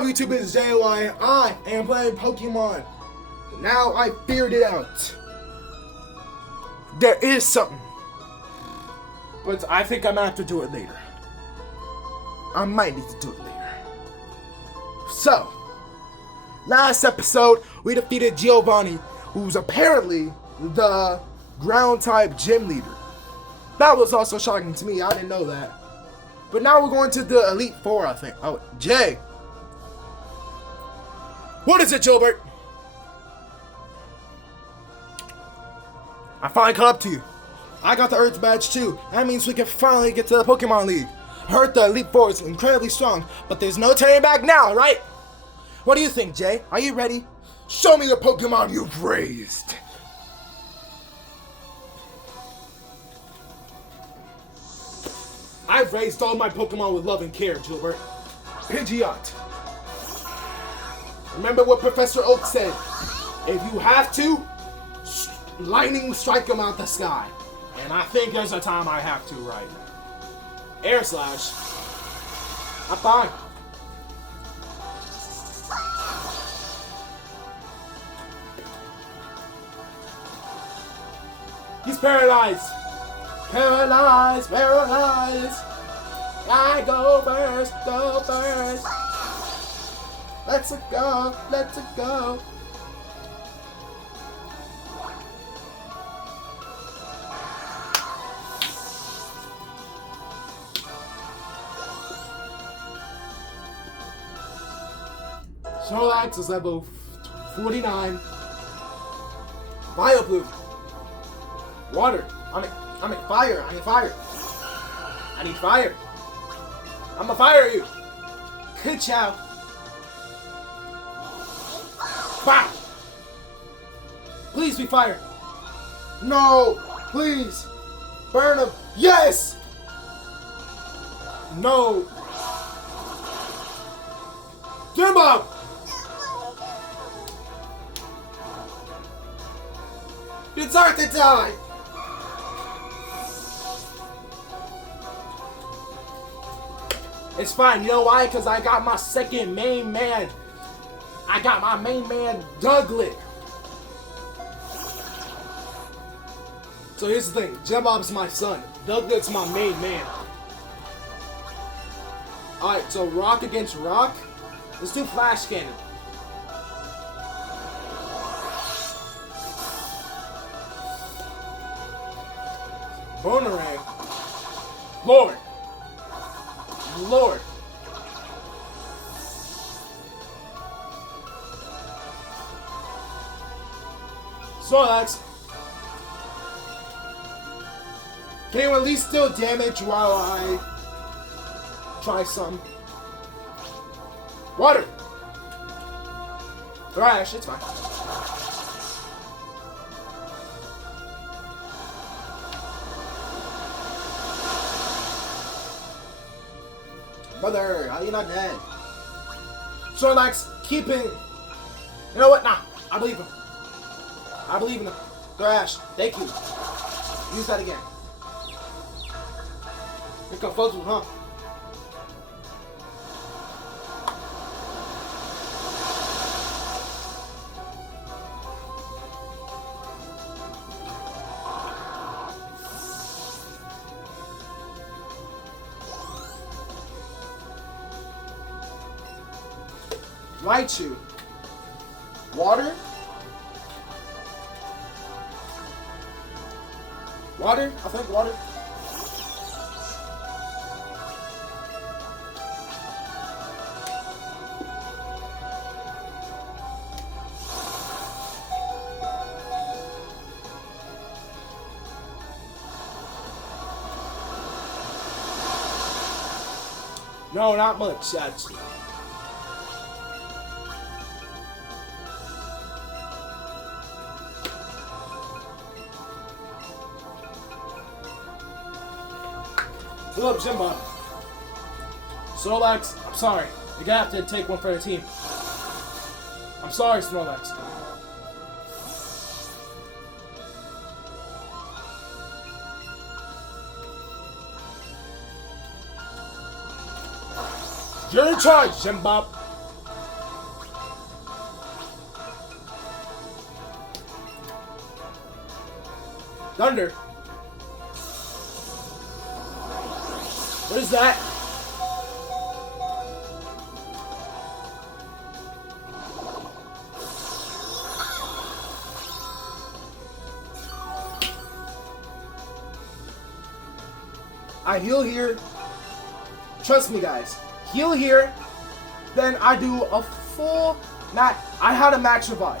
up, YouTube? It's JY. I am playing Pokemon. Now I figured it out. There is something. But I think I'm gonna have to do it later. I might need to do it later. So, last episode, we defeated Giovanni, who's apparently the ground-type gym leader. That was also shocking to me. I didn't know that. But now we're going to the Elite Four, I think. Oh, Jay. What is it, Gilbert? I finally caught up to you. I got the Earth Badge too. That means we can finally get to the Pokemon League. I heard the Elite Four is incredibly strong, but there's no turning back now, right? What do you think, Jay? Are you ready? Show me the Pokemon you've raised. I've raised all my Pokemon with love and care, Gilbert. Pidgeot. Remember what Professor Oak said. If you have to, lightning strike them out the sky. And I think there's a time I have to right now. Air Slash. I'm fine. He's paralyzed. Paralyzed, paralyzed. I go first, go first. Let's go, let's go. Snorlax is level 49. Vileplume. Water. I mean fire. I need fire. I need fire. I'm gonna fire you. Good chow. Wow. Please be fire. No. Please. Burn him. Yes. No. Jimbo. It's hard to die. It's fine, you know why? Because I got my second main man. I got my main man, Douglas. So here's the thing, Jebob's my son. Douglas my main man. Alright, so rock against rock. Let's do Flash Cannon. Bonerang. Lord. Lord. Snorlax. Can you at least deal damage while I try some? Water. Thrash, it's fine. Brother, how are you not dead? Snorlax, keeping. You know what? Nah, I believe him. I believe in him. Thrash, thank you. Use that again. Here comes Fuzzle, huh? Raichu. Water? Water? I think water. No, not much, actually. Fill up Jimbo. Snorlax, I'm sorry. You're gonna have to take one for the team. I'm sorry, Snorlax. You're in charge, Zimbab. Thunder. What is that? I heal here. Trust me, guys. Heal here. Then I do a full max. I had a max revive.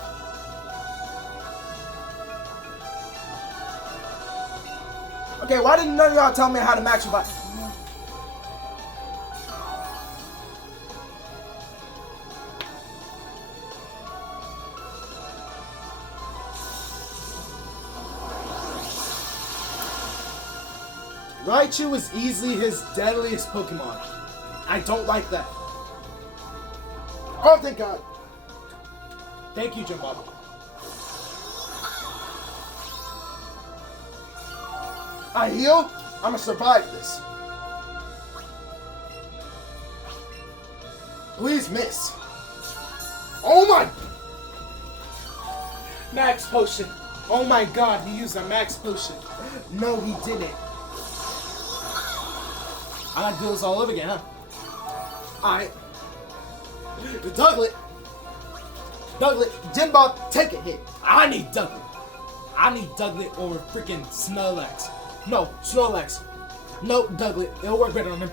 Okay, why didn't none of y'all tell me how to max revive? Raichu is easily his deadliest Pokemon. I don't like that. Oh, thank God. Thank you, Jim Bob. I heal. I'm gonna survive this. Please miss. Oh my. Max potion. Oh my God, he used a max potion. No, he didn't. I gotta do this all over again, huh? Alright. Douglas. Jim Bob, take a hit. I need Douglas. I need Douglas over freaking Snorlax. No, Snorlax. No, Douglas. It'll work better on him.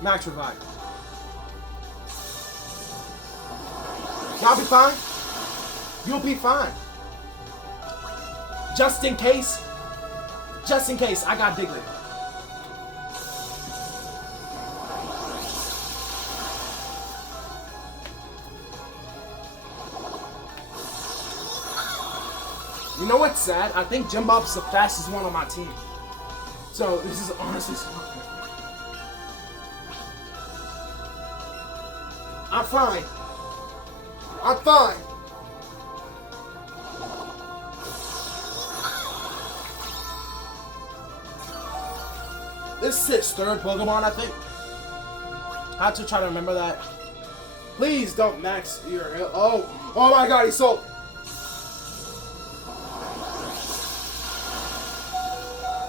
Max revive. Y'all be fine. You'll be fine. Just in case, I got Diglett. You know what's sad? I think Jim Bob's the fastest one on my team. So this is honestly something. I'm fine. I'm fine. This is his third Pokemon, I think. I have to try to remember that. Please don't max your... Oh my God, he's sold.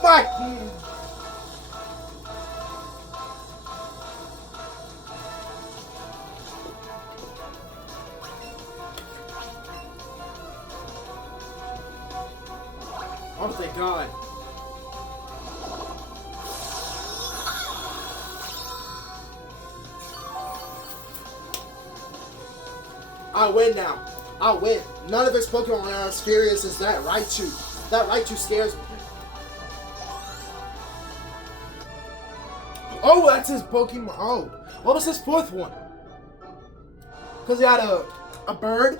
Mike! Oh, thank God. I win now. I win. None of his Pokemon are as furious as that Raichu. That Raichu scares me. Oh, that's his Pokemon. Oh, what was his fourth one? Because he had a bird,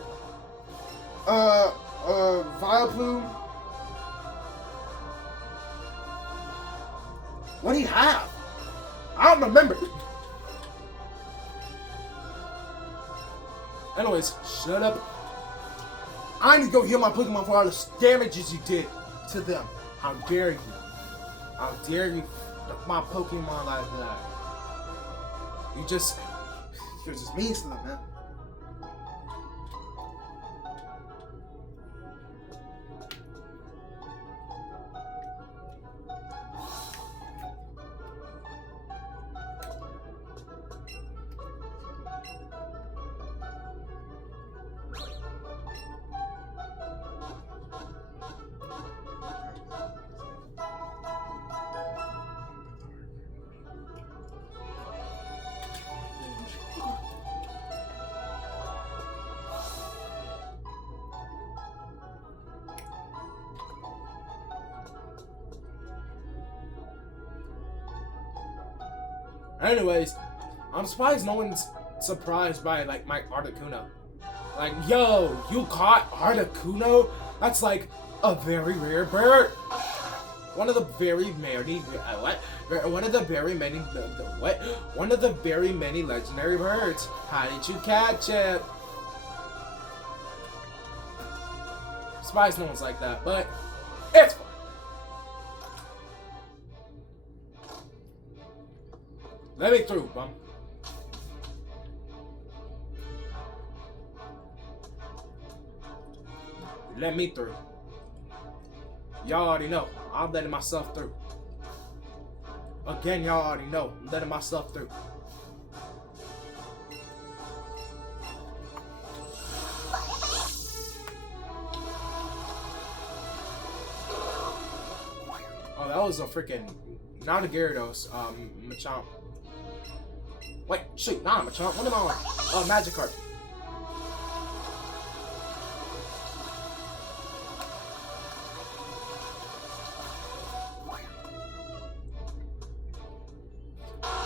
Vileplume. What did he have? I don't remember. Anyways, shut up. I need to go heal my Pokemon for all the damages you did to them. How dare you? How dare you f my Pokemon like that? You're just mean to them, man. Anyways, I'm surprised no one's surprised by like my Articuno. Like, yo, you caught Articuno? That's like a very rare bird. One of the very many One of the very many One of the very many legendary birds. How did you catch it? Surprised no one's like that, but it's fine. Let me through, bum. let me through. Y'all already know. I'm letting myself through. Again, y'all already know. I'm letting myself through. Oh, that was a freaking... Not a Gyarados, Machamp. Wait, shoot, not a Machamp. What am I on? Oh, Magikarp.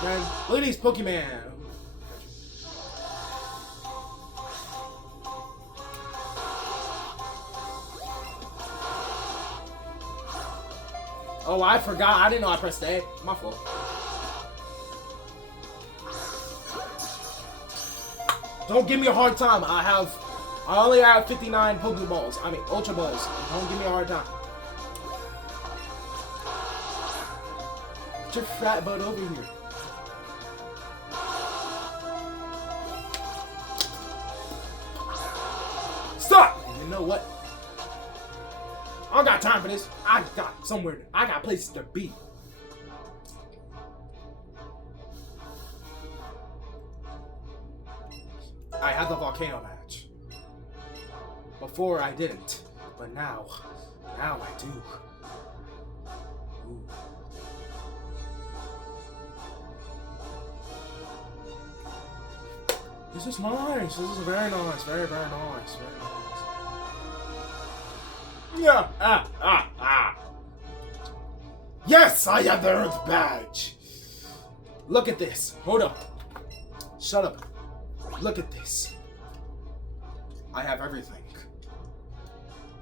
Man, look at these Pokemon. Oh, I forgot. I didn't know I pressed A. My fault. Don't give me a hard time. I only have 59 Pokeballs. I mean, Ultra Balls. Don't give me a hard time. Get your fat butt over here. Stop! You know what? I don't got time for this. I got places to be. I had the volcano match. Before I didn't. But now I do. Ooh. This is nice. This is very nice. Very, very nice. Very nice. Yeah. Yes, I have the Earth Badge. Look at this. Hold up. Shut up. Look at this. I have everything.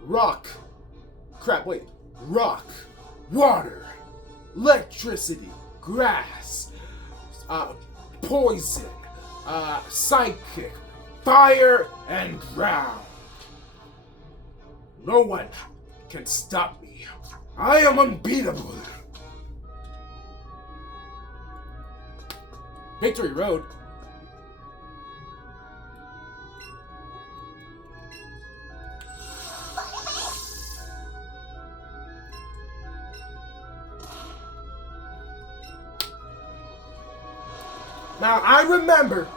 Rock. Crap, wait. Rock. Water. Electricity. Grass. Poison. Psychic. Fire and ground. No one can stop me. I am unbeatable. Victory Road. Now I remember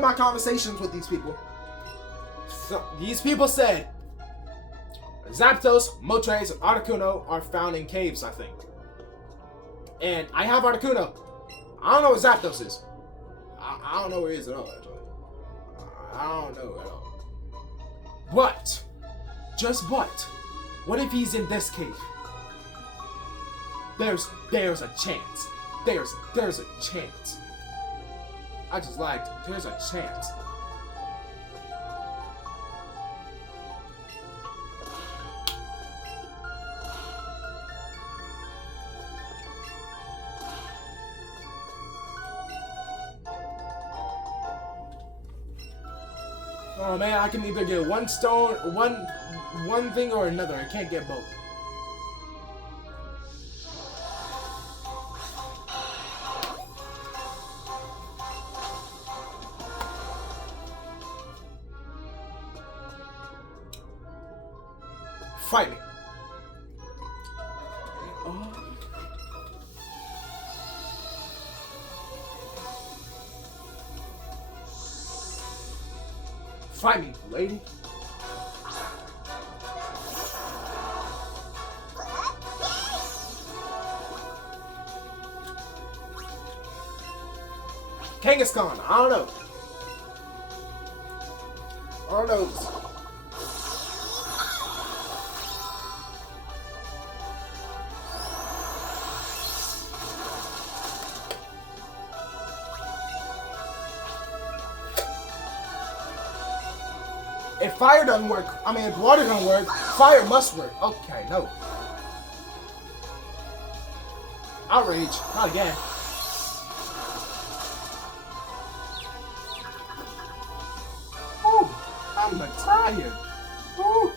my conversations with these people. So, these people said Zapdos, Moltres, and Articuno are found in caves, I think. And I have Articuno. I don't know what Zapdos is. I don't know where he is at all, actually. I don't know at all. But, what if he's in this cave? There's a chance. There's a chance. I just lagged. There's a chance. Oh man, I can either get one stone, one thing or another. I can't get both. Fight me. Fight me, lady. Kangaskhan, I don't know. I don't know. If fire doesn't work, if water doesn't work, fire must work. Okay, no. Outrage, not again. Ooh, I'm tired. Ooh.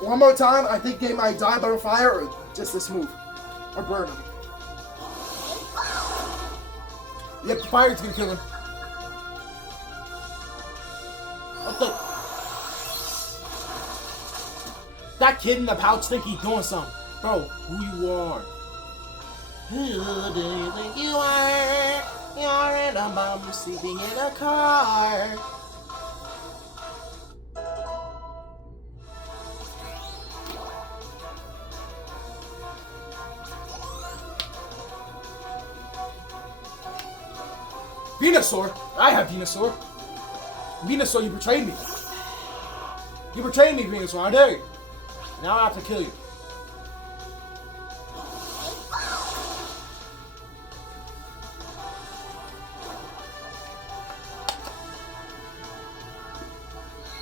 One more time, I think they might die by fire or just this move. Or burn him. Yep, fire's gonna kill him. That kid in the pouch think he's doing something. Bro, who you are? Who do you think you are? You're in a bum sleeping in a car. Venusaur? I have Venusaur. Venusaur, you betrayed me. You betrayed me, Venusaur. I dare you. Now I have to kill you.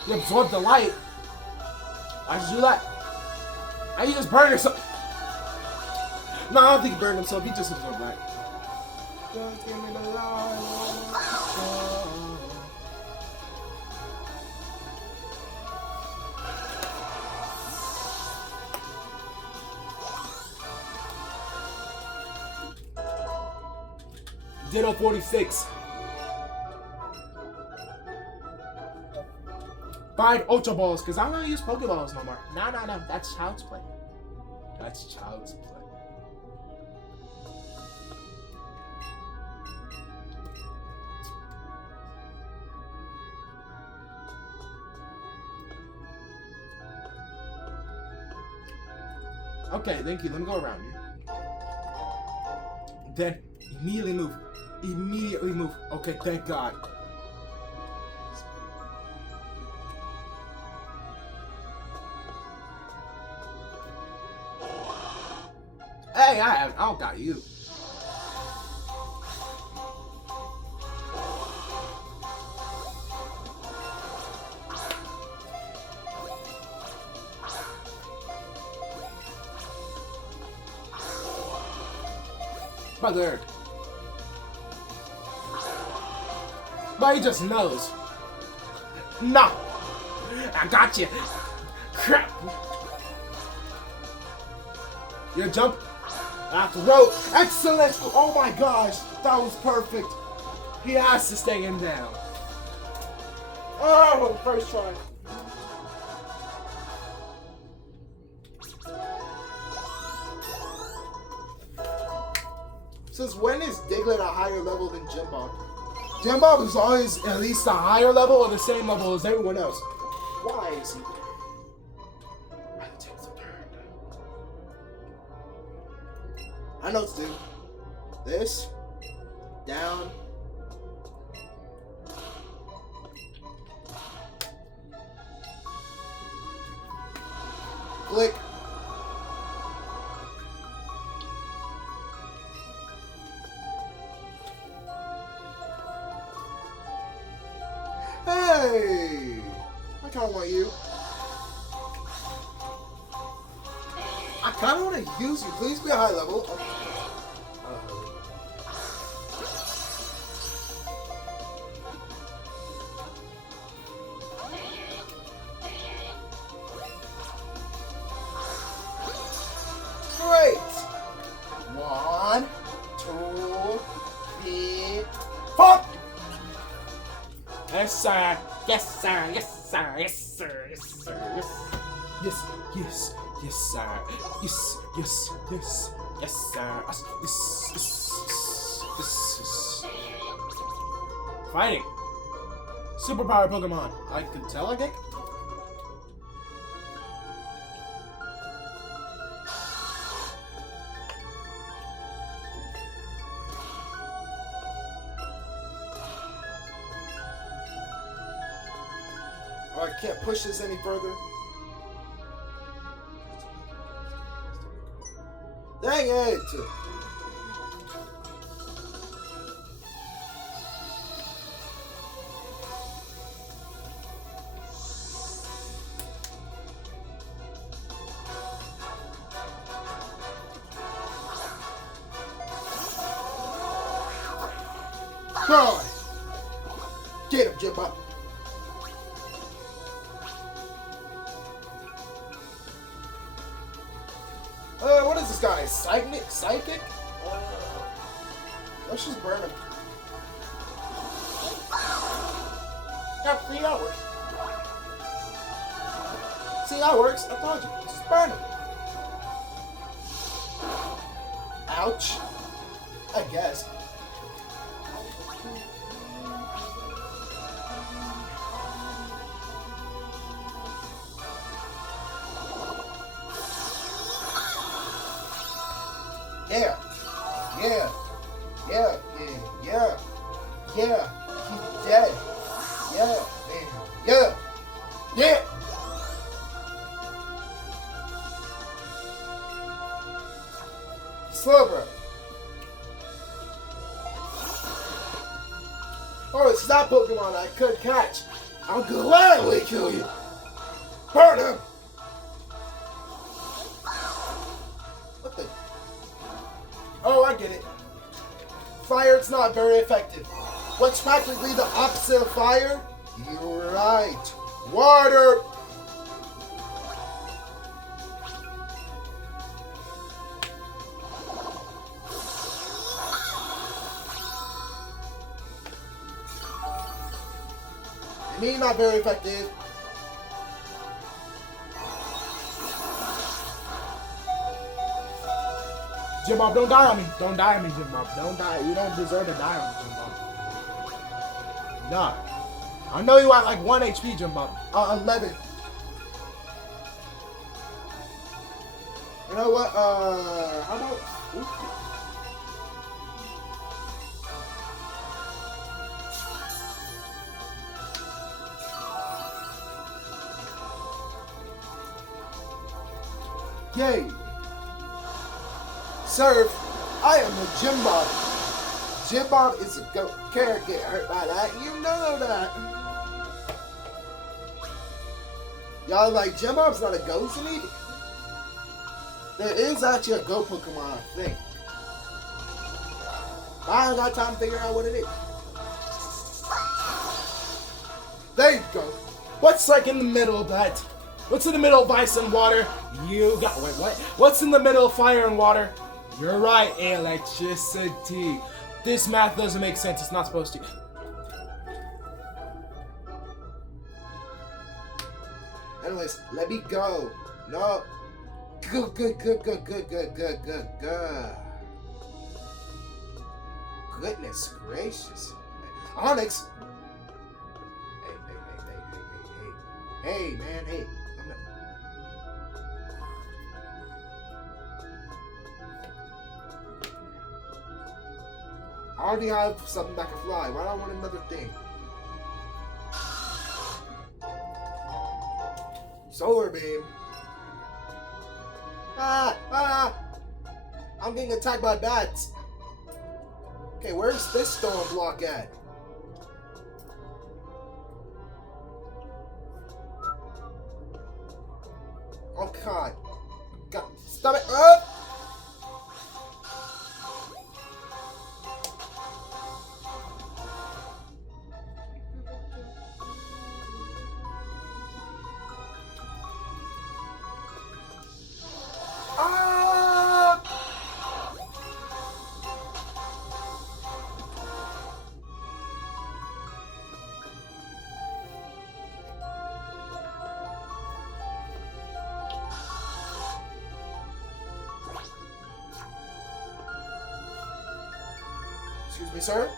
You absorb the light. I should do that. I he just burned himself. No, I don't think he burned himself. He just absorbed light. Just give me the light. Ditto 46. Find Ultra Balls, because I don't want to use Pokeballs no more. No. That's child's play. That's child's play. Okay, thank you. Let me go around you. Then, immediately move. Immediately move. Okay, thank God. Hey, I don't got you. By there. But he just knows. No! I got you! Crap! You jump? After rope. Excellent! Oh my gosh! That was perfect! He has to stay him down. Oh! First try. Since when is Diglett a higher level than Gym Bob? Gym Bob is always at least a higher level or the same level as everyone else. Why is he? I'll take the bird. I know what to do. This. Down. Click. Hey! I kinda want you. I kinda wanna use you. Please be a high level. Great! 1, 2, 3, 4! Yes, sir. Yes, sir. Yes, sir. Yes, sir. Yes, sir. Yes. Yes. Yes. Yes, sir. Yes. Yes. Yes. Yes, sir. Yes. Yes. Yes. Fighting. Superpower Pokemon. I could tell, I think. I can't push this any further. Dang it! Cry! Get him, Jimbo! What is this guy? Psychic? Psychic? Let's just burn him. Got 3 hours. See how it works? I told you. Burn him. Ouch. I guess. Yeah. Yeah. Yeah. Yeah. Yeah. Yeah. He's dead. Yeah. Man. Yeah. Yeah. Slowbro. Oh, it's that Pokemon I could catch. I'll gladly kill you. Burn him. What the? Oh, I get it. Fire's not very effective. What's practically the opposite of fire? You're right. Water. Me, not very effective. Jim Bob, don't die on me. Don't die on me, Jim Bob. Don't die. You don't deserve to die on me, Jim Bob. Nah. I know you at like 1 HP, Jim Bob. 11. You know what? How about... Oops. Yay! Sir, I am a Jim Bob. Jim Bob is a goat. Can't get hurt by that. You know that. Y'all like, Jim Bob's not a ghost in it? There is actually a goat Pokemon, I think. I don't got time to figure out what it is. There you go. What's like in the middle of that? What's in the middle of ice and water? You got... Wait, what? What's in the middle of fire and water? You're right, electricity. This math doesn't make sense. It's not supposed to. Anyways, let me go. No. Good. Goodness gracious. Onyx. Hey, man, hey. I already have something that can fly. Why do I want another thing? Solar beam. I'm getting attacked by bats. Okay, where's this stone block at? Oh God. God. Stop it. Excuse me, sir?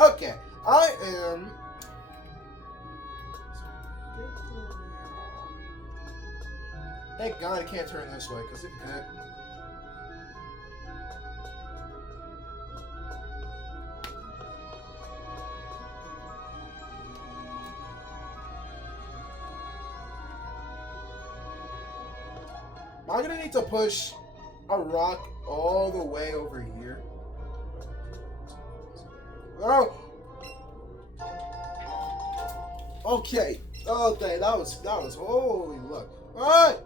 Okay, I am... Thank God I can't turn this way, because it could. Am I gonna need to push a rock all the way over here? Oh! Okay. Okay, that was holy look. Alright!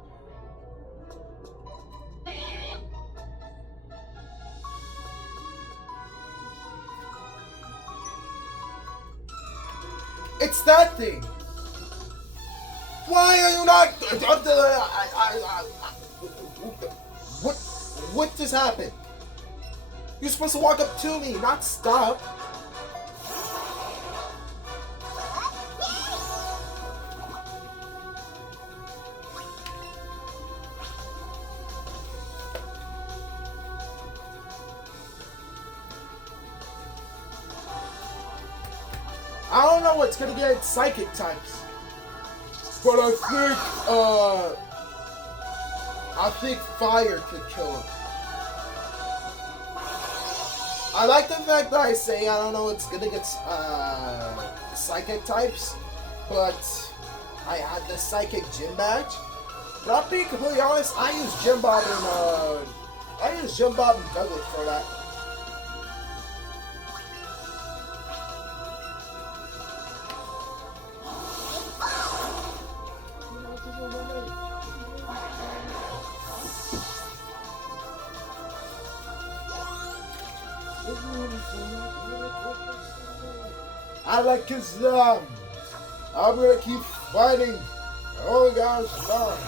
It's that thing. Why are you not? What? What just happened? You're supposed to walk up to me, not stop. I don't know what's gonna get psychic types, but I think fire could kill him. I like the fact that I say I don't know what's gonna get psychic types, but I had the psychic gym badge. But I'll be completely honest, I use Gym Bob and Douglas for that. I like his I'm gonna keep fighting. Oh gosh, stop.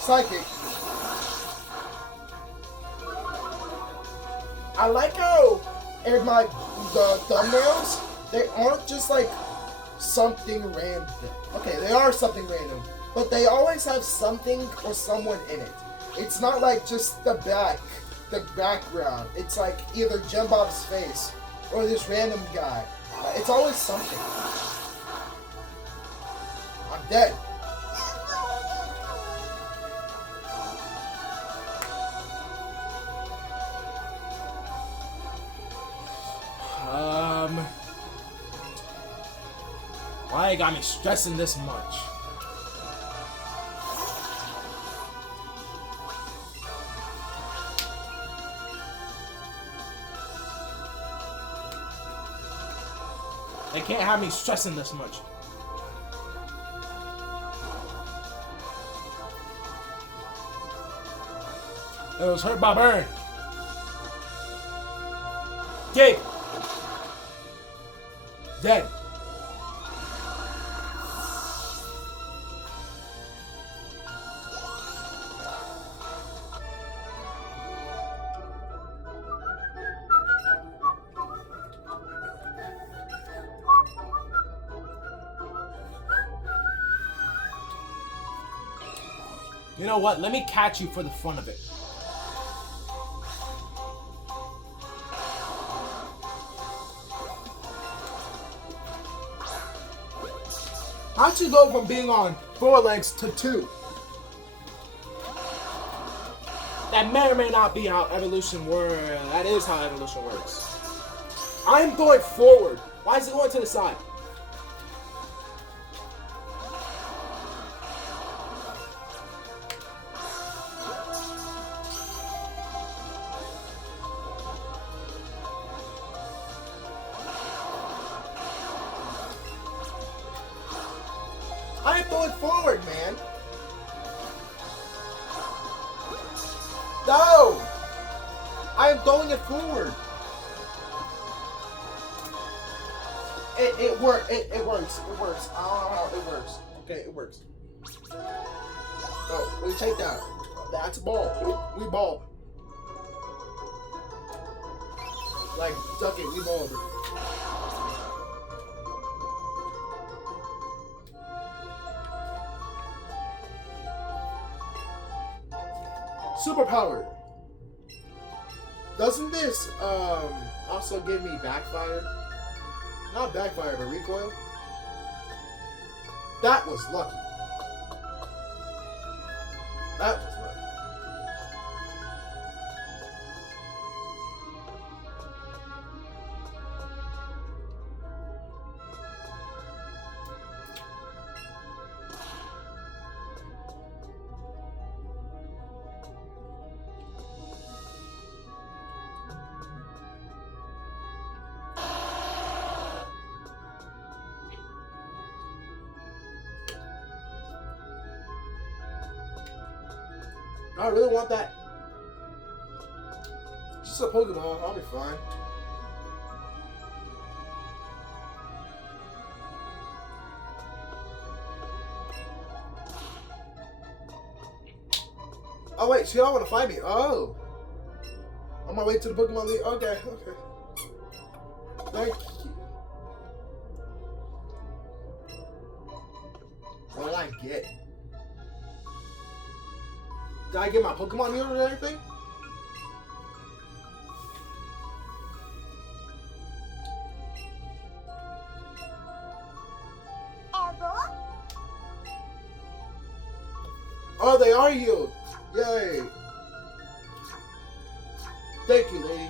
Psychic. I like how in the thumbnails they aren't just like something random. Okay, they are something random, but they always have something or someone in it. It's not like just the background. It's like either Gem Bob's face or this random guy. It's always something. I'm dead. Why you got me stressing this much? They can't have me stressing this much. It was hurt by burn. Gig. Dead. You know what? Let me catch you for the fun of it. How'd you go from being on 4 legs to 2? That may or may not be how evolution works. That is how evolution works. I'm going forward. Why is it going to the side? I am going forward, man. No! I am going it forward. It works. It works. I don't know how it works. Okay, it works. Oh, we take that. That's a ball. We ball. Like, duck it, we ball. Superpower. Doesn't this also give me backfire? Not backfire, but recoil. That was lucky. That was lucky. I really want that. Just a Pokeball, I'll be fine. Oh wait, she don't want to fight me. Oh. On my way to the Pokemon League. Okay, okay. Thank you. What did I get? Did I get my Pokemon here or anything? Oh, they are healed. Yay. Thank you, lady.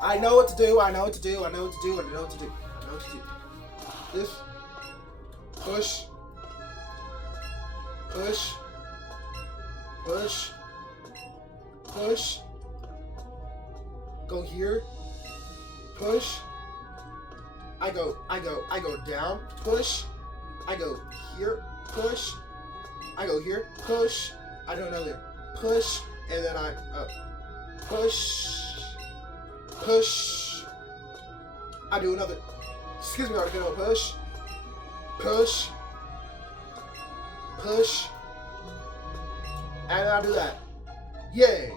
I know what to do, I know what to do, I know what to do, I know what to do. I know what to do. This. Push. Push. Push. Push. Go here. Push. I go down. Push. I go here. Push. I go here. Push. I do another push. And then I push. Push. I do another. Excuse me, I do another push. Push. Push. And I do that. Yay.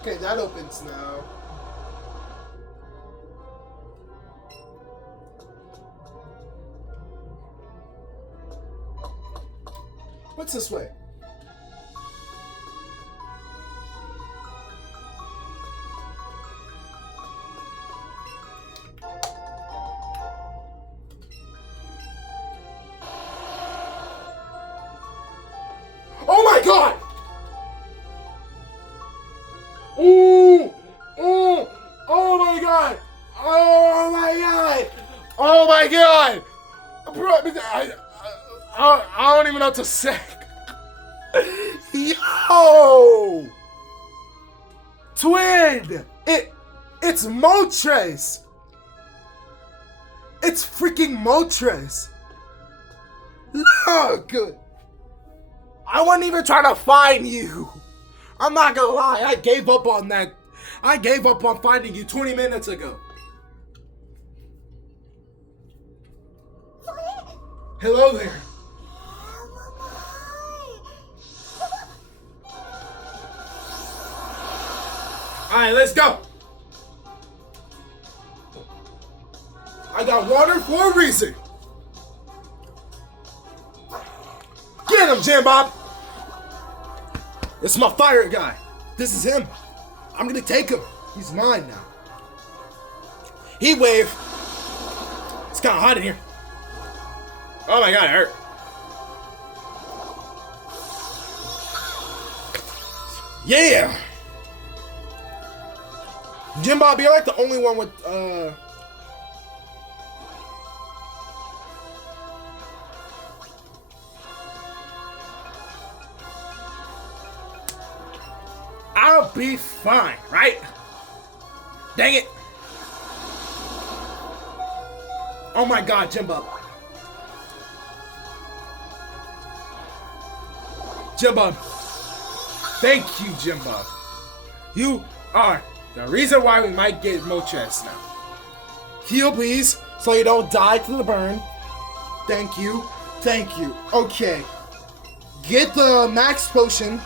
Okay, that opens now. What's this way? Oh my god! Ooh! Ooh! Oh my god! Oh my god! Oh my god! I don't even know what to say. Yo! Twin! It's Moltres! It's freaking Moltres! Look! I wasn't even trying to find you! I'm not gonna lie, I gave up on that. I gave up on finding you 20 minutes ago. Hello there. Alright, let's go. I got water for a reason. Get him, Jim Bob. This is my fire guy. This is him. I'm gonna take him. He's mine now. Heat wave. It's kind of hot in here. Oh my god, it hurt. Yeah. Jim Bob, you're like the only one with I'll be fine, right? Dang it. Oh my god, Jimbo. Jimbo. Thank you, Jimbo. You are the reason why we might get Moltres now. Heal, please, so you don't die to the burn. Thank you. Thank you. Okay. Get the max potion.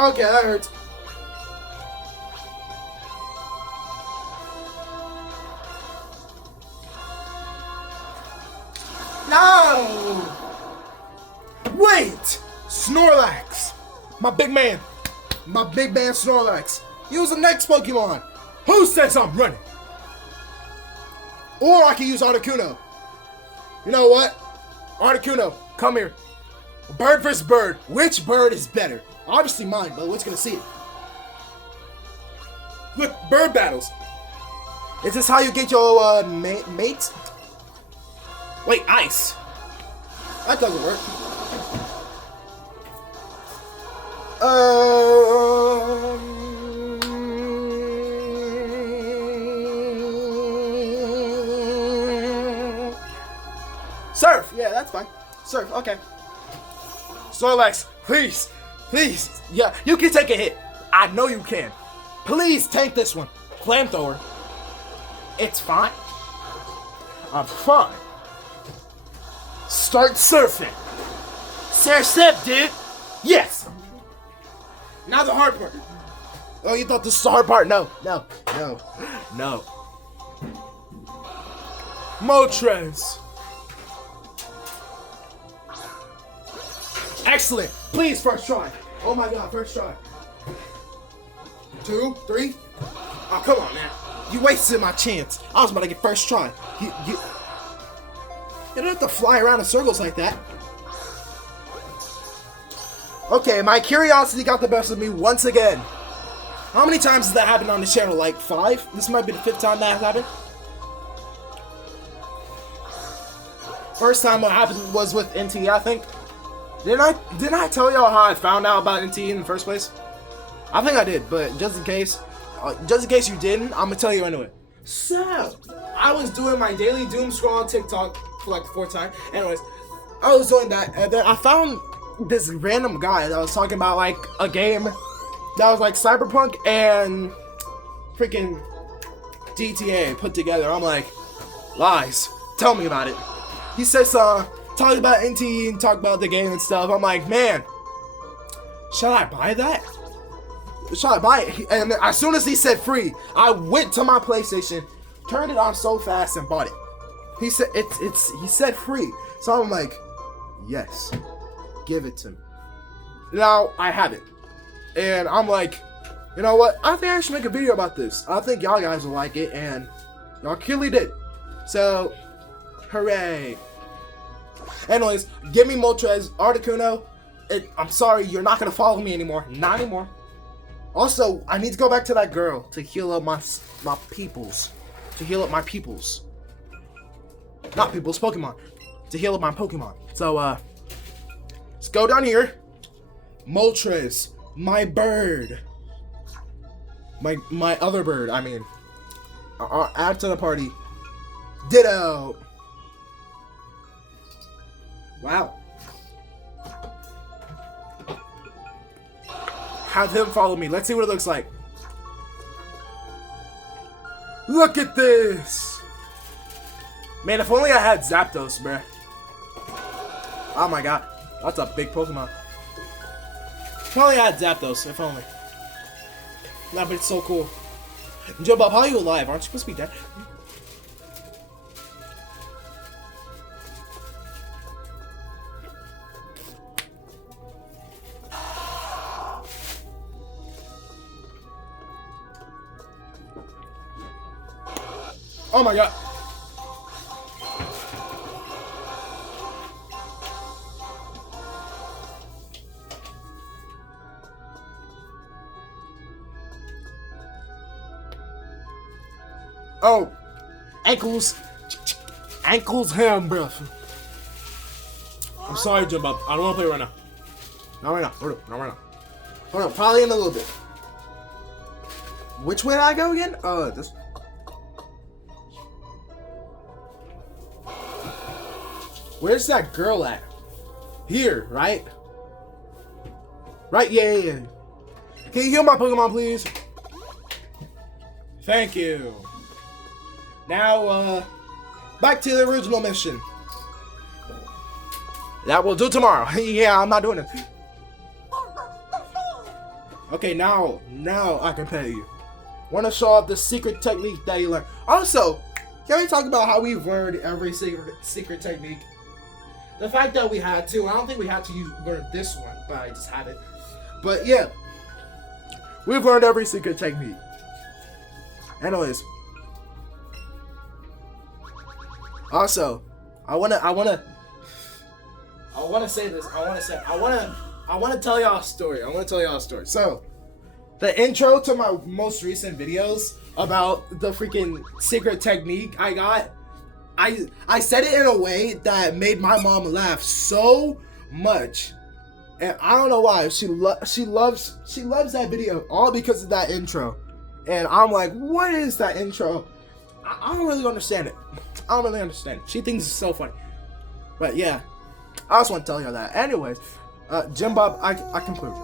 Okay, that hurts. No! Wait! Snorlax! My big man! My big man Snorlax! Use the next Pokemon! Who says I'm running? Or I can use Articuno. You know what? Articuno, come here. Bird versus bird. Which bird is better? Obviously mine, but let's gonna see it. Look, bird battles. Is this how you get your mates? Wait, ice. That doesn't work. Surf. Yeah, that's fine. Surf. Okay. Snorlax, please, please. Yeah, you can take a hit. I know you can. Please tank this one. Flamethrower. It's fine. I'm fine. Start surfing. Surf, dude. Yes. Now the hard part. Oh, you thought this was the hard part? No. Moltres. Excellent. Please, first try. Oh my god, first try. 2, 3. Oh, come on, man. You wasted my chance. I was about to get first try. You don't have to fly around in circles like that. Okay, my curiosity got the best of me once again. How many times has that happened on the channel? Like 5? This might be the 5th time that has happened. First time what happened was with NT, I think. Didn't I tell y'all how I found out about NT in the first place? I think I did, but just in case you didn't, I'm gonna tell you anyway. So, I was doing my daily doom scroll on TikTok for like the 4th time. Anyways, I was doing that, and then I found this random guy that was talking about like a game that was like Cyberpunk and freaking GTA put together. I'm like, lies. Tell me about it. He says, talking about NT and talk about the game and stuff. I'm like, man, should I buy that? Should I buy it? And as soon as he said free, I went to my PlayStation, turned it on so fast and bought it. He said he said free. So I'm like, yes, give it to me. Now I have it. And I'm like, you know what? I think I should make a video about this. I think y'all guys will like it, and y'all clearly did. So, hooray. Anyways, give me Moltres, Articuno. I'm sorry, you're not gonna follow me anymore. Not anymore. Also, I need to go back to that girl to heal up my peoples. To heal up my peoples. Not peoples, Pokemon. To heal up my Pokemon. So, let's go down here. Moltres, my bird. My other bird, I mean. Add to the party. Ditto. Wow. Have him follow me. Let's see what it looks like. Look at this. Man, if only I had Zapdos, bruh. Oh my god. That's a big Pokemon. If only I had Zapdos. If only. Nah, but it's so cool. Joe Bob, how are you alive? Aren't you supposed to be dead? Oh my god. Oh, ankles ham, bro. I'm sorry, Jim Bob. I don't want to play right now. Not right now. Not right now. Hold on, probably in a little bit. Which way did I go again? This. Where's that girl at? Here, right? Right? Yeah. Can you heal my Pokemon, please? Thank you. Now, back to the original mission. That we'll do tomorrow. Yeah, I'm not doing it. Okay, now I can pay you. Want to show off the secret technique that you learned. Also, can we talk about how we've learned every secret technique? The fact that we had to, I don't think we had to learn this one, but I just had it. But yeah, we've learned every secret technique. Anyways, also, I wanna I want to say this. I want to tell y'all a story. So, the intro to my most recent videos about the freaking secret technique I got, I said it in a way that made my mom laugh so much, and I don't know why. She loves that video all because of that intro, and I'm like, what is that intro? I don't really understand it. She thinks it's so funny, but yeah, I just want to tell you that. Anyways, Jim Bob, I conclude.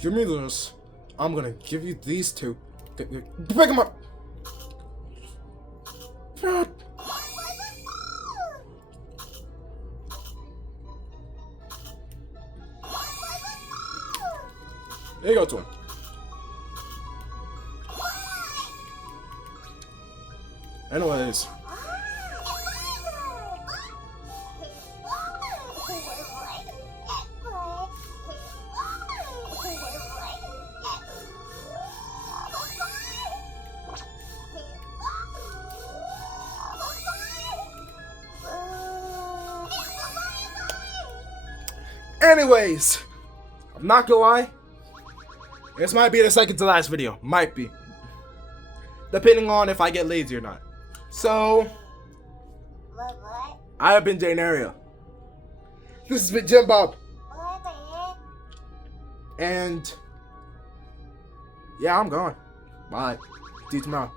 Give me this. I'm gonna give you these two. Pick them up. There you go, twin. Anyways. Anyways, I'm not gonna lie. This might be the second to last video. Might be. Depending on if I get lazy or not. So, I have been Janaria. This has been Jim Bob. And, yeah, I'm gone. Bye. See you tomorrow.